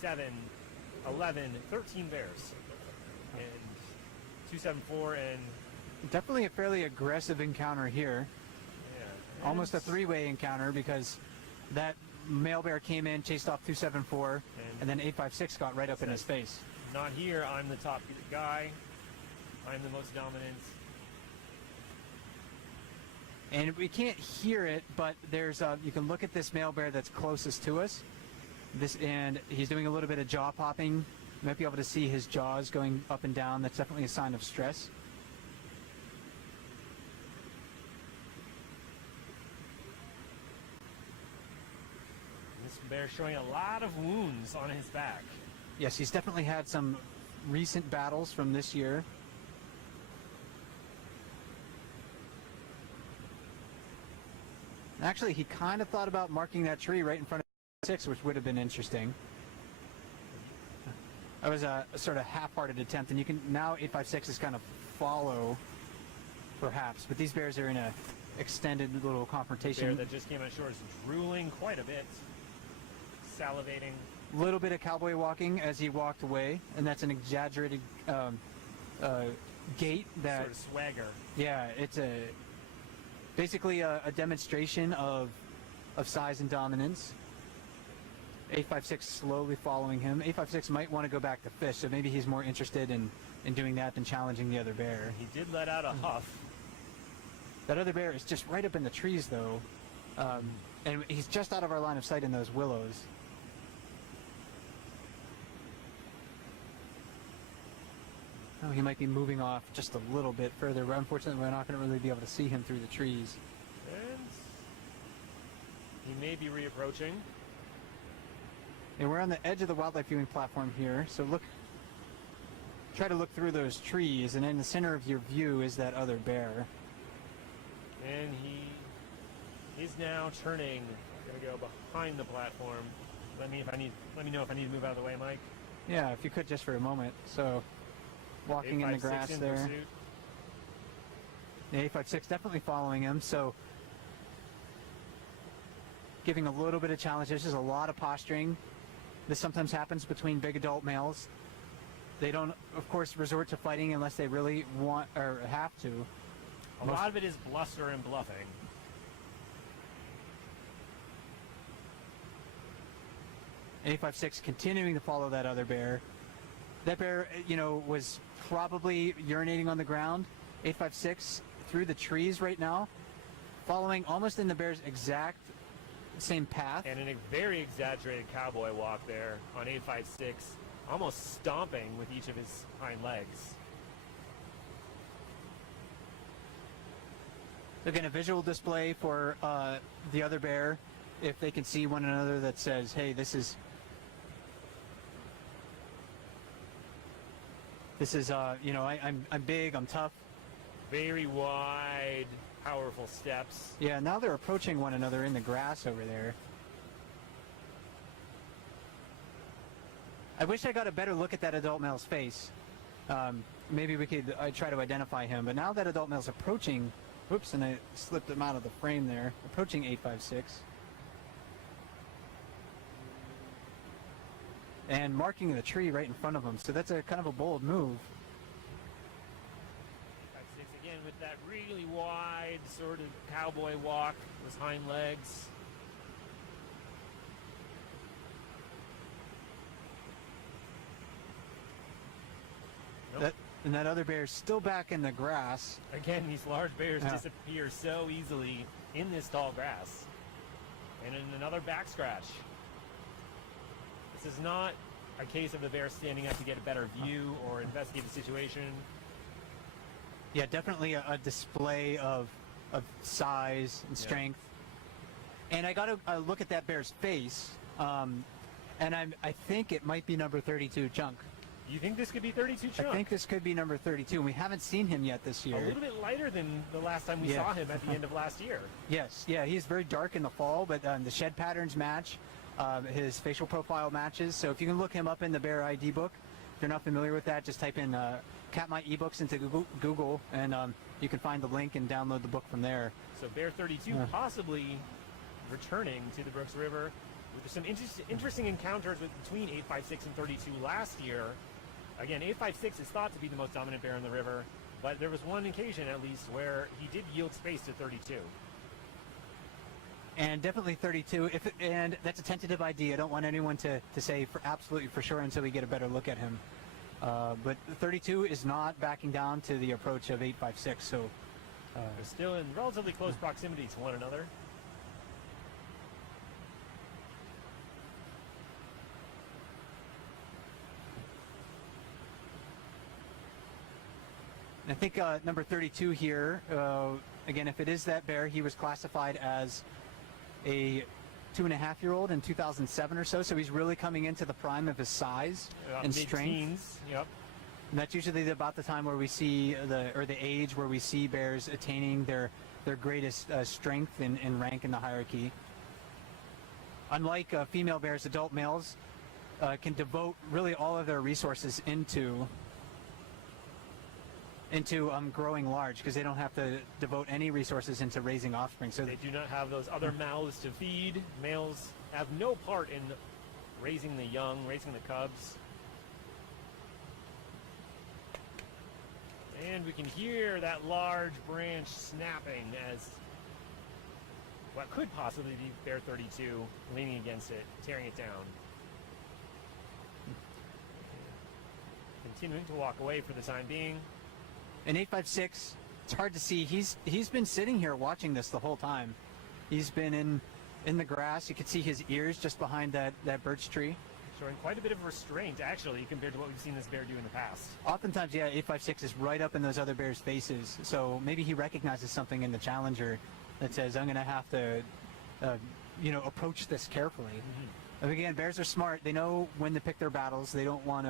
7, 11, 13 bears. And 274 and... Definitely a fairly aggressive encounter here. Yeah. Almost a three-way encounter because that male bear came in, chased off 274, and then 856 got right up in his face. Not here, I'm the top guy. I'm the most dominant. And we can't hear it, but there's you can look at this male bear that's closest to us. And he's doing a little bit of jaw popping. You might be able to see his jaws going up and down. That's definitely a sign of stress. This bear showing a lot of wounds on his back. Yes, he's definitely had some recent battles from this year. Actually, he kind of thought about marking that tree right in front of 6, which would have been interesting. That was a sort of half-hearted attempt, and you can now 856 is kind of follow, perhaps. But these bears are in a extended little confrontation. Bear that just came out short is drooling quite a bit, salivating. A little bit of cowboy walking as he walked away, and that's an exaggerated gait. That sort of swagger. Yeah, it's basically a demonstration of size and dominance. 856 slowly following him. 856 might want to go back to fish, so maybe he's more interested in doing that than challenging the other bear. He did let out a huff. That other bear is just right up in the trees, though. And he's just out of our line of sight in those willows. Oh, he might be moving off just a little bit further, but unfortunately we're not going to really be able to see him through the trees. And he may be reapproaching. And we're on the edge of the wildlife viewing platform here, so try to look through those trees, and in the center of your view is that other bear. And he is now turning. I'm gonna go behind the platform. Let me know if I need to move out of the way, Mike. Yeah, if you could just for a moment. So walking in the grass there. Pursuit. The 856 definitely following him, so giving a little bit of challenge. There's just a lot of posturing. This sometimes happens between big adult males. They don't, of course, resort to fighting unless they really want or have to. A lot of it is bluster and bluffing. 856 continuing to follow that other bear. That bear, was probably urinating on the ground. 856 through the trees right now, following almost in the bear's exact same path. And in a very exaggerated cowboy walk there on 856, almost stomping with each of his hind legs. Again, a visual display for the other bear, if they can see one another, that says, hey, this is I'm big, I'm tough. Very wide, powerful steps. Yeah, now they're approaching one another in the grass over there. I wish I got a better look at that adult male's face. Maybe we could try to identify him, but now that adult male's approaching, whoops, and I slipped him out of the frame there, approaching 856. And marking the tree right in front of him, so that's a kind of a bold move. 856 again with that really wide sort of cowboy walk, with hind legs. Nope. And that other bear is still back in the grass. Again, these large bears disappear so easily in this tall grass. And in another back scratch. This is not a case of the bear standing up to get a better view or investigate the situation. Yeah, definitely a display of size and strength. Yeah. And I got to look at that bear's face, and I think it might be number 32 Chunk. You think this could be 32 Chunk? I think this could be number 32, and we haven't seen him yet this year. A little bit lighter than the last time we saw him at the end of last year. Yes, yeah, he's very dark in the fall, but the shed patterns match. His facial profile matches, so if you can look him up in the Bear ID book, if you're not familiar with that, just type in Cat My eBooks into Google, and you can find the link and download the book from there. So Bear 32 possibly returning to the Brooks River There's some interesting encounters between 856 and 32 last year. Again, 856 is thought to be the most dominant bear in the river, but there was one occasion at least where he did yield space to 32. And definitely 32, and that's a tentative idea. I don't want anyone to say absolutely for sure until we get a better look at him. But 32 is not backing down to the approach of 856, so... They're still in relatively close proximity to one another. I think number 32 here, again, if it is that bear, he was classified as a 2.5-year-old in 2007 or so, so he's really coming into the prime of his size and strength. Yep. And that's usually about the time where we see the age where we see bears attaining their greatest strength and rank in the hierarchy. Unlike female bears, adult males can devote really all of their resources into growing large, because they don't have to devote any resources into raising offspring. So they do not have those other mouths to feed. Males have no part in raising the young, raising the cubs. And we can hear that large branch snapping as what could possibly be bear 32 leaning against it, tearing it down. Continuing to walk away for the time being. And 856, it's hard to see. He's been sitting here watching this the whole time. He's been in the grass. You can see his ears just behind that birch tree. Showing quite a bit of restraint, actually, compared to what we've seen this bear do in the past. Oftentimes, yeah, 856 is right up in those other bears' faces. So maybe he recognizes something in the challenger that says, I'm going to have to, approach this carefully. Mm-hmm. And again, bears are smart. They know when to pick their battles. They don't want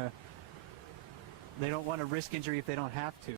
to risk injury if they don't have to.